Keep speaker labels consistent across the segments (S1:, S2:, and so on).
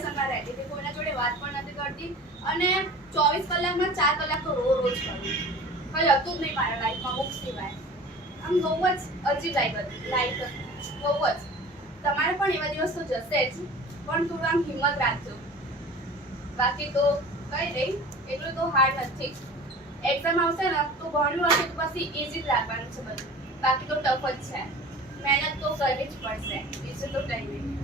S1: ડિપ્રેશનમાં રહેતી હતી, કોઈના જોડે વાત પણ નથી કરતી અને ચોવીસ કલાકમાં ચાર કલાક તો રોજ રોજ કરું. કઈ હતું જ નહીં મારા લાઈફમાં બુક સિવાય આમ બહુ જ અજીબ લાઈફ હતી લાઈફ બહુ જ. તમારે પણ એવા દિવસ તો જશે જ, પણ થોડું આમ હિંમત રાખજો. બાકી તો કઈ નહીં, એટલું તો હાર્ડ નથી. એક્ઝામ આવશે ને, તો ભણ્યું હશે તો પછી ઇઝી જ રાખવાનું છે બધું. બાકી તો ટફ જ છે. મહેનત તો કરવી જ પડશે, બીજું તો કંઈ નહીં.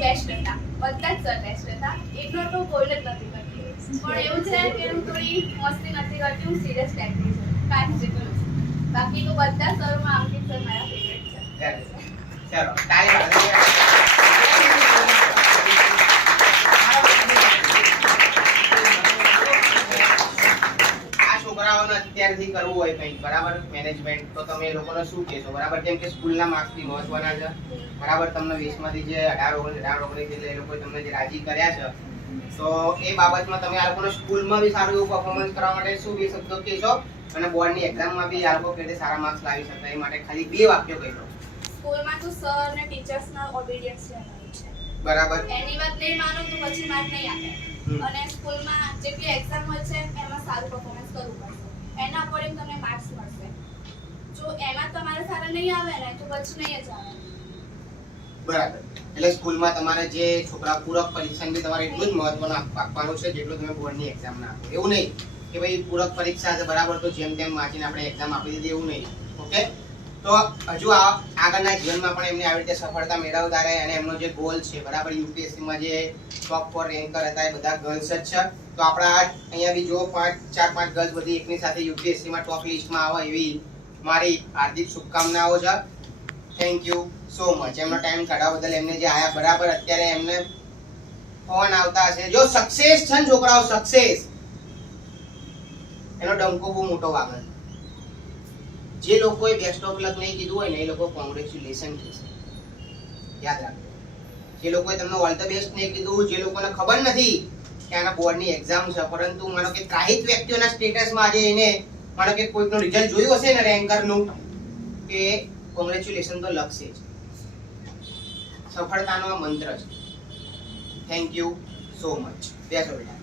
S1: ટ્યુશનના સર તો બેસ્ટ હતા બધા જ સર બેસ્ટ હતા એકનો તો કોઈ જ નથી કરતી. પણ એવું છે કે હું થોડી મસ્તી નથી કરતી, હું સિરિયસ ટાઈપની છું. છું બાકી તો બધા સરમાં અંકિત સર મારા ફેવરેટ છે.
S2: ચાલો. તાળી પાડો. આ છોકરાઓને અત્યારથી કરવું હોય કંઈક બરાબર? મેનેજમેન્ટ તો તમે એ લોકોને શું કહેશો? બરાબર? જેમ કે સ્કૂલના માર્ક્સ બી મહત્વના છે. બરાબર? તમને વીસમાંથી જે અઢાર ઓગણીસ અઢાર ઓગણીસ એટલે એ લોકોએ તમને જે રાજી કર્યા છે તો એ બાબતમાં તમે આ લોકોને સ્કૂલમાં બી સારું એવું પરફોર્મન્સ કરવા માટે શું બે શબ્દો કહેશો? અને બોર્ડની એક્ઝામમાં બી આ લોકો કેવી સારા માર્ક્સ લાવી શકે એ માટે ખાલી બે વાક્યો કહેશો.
S1: સ્કૂલમાં તો સર અને ટીચર્સના ઓબિડિયન્સ છે.
S2: બરાબર?
S1: એની વાત નહીં માનો તો પછી માર્ક નહીં આપે. અને સ્કૂલમાં જેટલી એક્ઝામ હોય છે એમાં સારું પરફોર્મન્સ અકોર્ડિંગ તમને માર્ક્સ મળશે. જો એમાં તમારે સારા નહીં આવે ને, તો પછી નહીં જ આવે.
S2: બરાબર. એટલે સ્કૂલમાં તમારે જે છોકરા પૂરક પરીક્ષા બી તમારે એટલું જ મહત્વનું આપવાનું છે જેટલું તમે બોર્ડની એક્ઝામ ના આપો. એવું નહીં કે ભાઈ પૂરક પરીક્ષા છે બરાબર તો જેમ તેમ વાંચીને આપણે એક્ઝામ આપી દીધી, એવું નહીં. ઓકે? તો હજુ આગળના જીવનમાં પણ એમને આવી રીતે સફળતા મેળવતા રહે અને એમનો જે ગોલ છે, બરાબર યુપીએસસી માં જે ટોપ ફોર રેન્કર હતા એ બધા ગર્લ્સ જ છે. તો આપણા અહીંયા બી જો પાંચ, ચાર, પાંચ ગર્લ્સ બધી એકની સાથે યુપીએસસી માં ટોપ લિસ્ટમાં આવે એવી મારી હાર્દિક શુભકામનાઓ છે. થેન્ક યુ સો મચ એમનો ટાઈમ કાઢવા બદલ એમને જે આયા, બરાબર, અત્યારે એમને ફોન આવતા હશે. જો સક્સેસ છે ને, છોકરાઓ સક્સેસ એનો ડંકો બહુ મોટો વાગે છે. જે લોકોએ બેસ્ટ ઓફ લક નહીં કીધું હોય ને એ લોકો કોંગ્રેચ્યુલેશન કહેશે યાદ રાખજો. જે લોકોએ તમને ઓલ ધ બેસ્ટ નહીં કીધું, જે લોકોને ખબર નથી કે આના બોર્ડની એક્ઝામ છે, પરંતુ માનો કે ત્રાહિત વ્યક્તિઓના સ્ટેટસમાં આજે એને માનો કે કોઈકનું રિઝલ્ટ જોયું હશે ને રેન્કરનું કે કોંગ્રેચ્યુલેશન તો લખશે જ. સફળતાનો મંત્ર છે. થેન્ક યુ સો મચ બેસો બેટા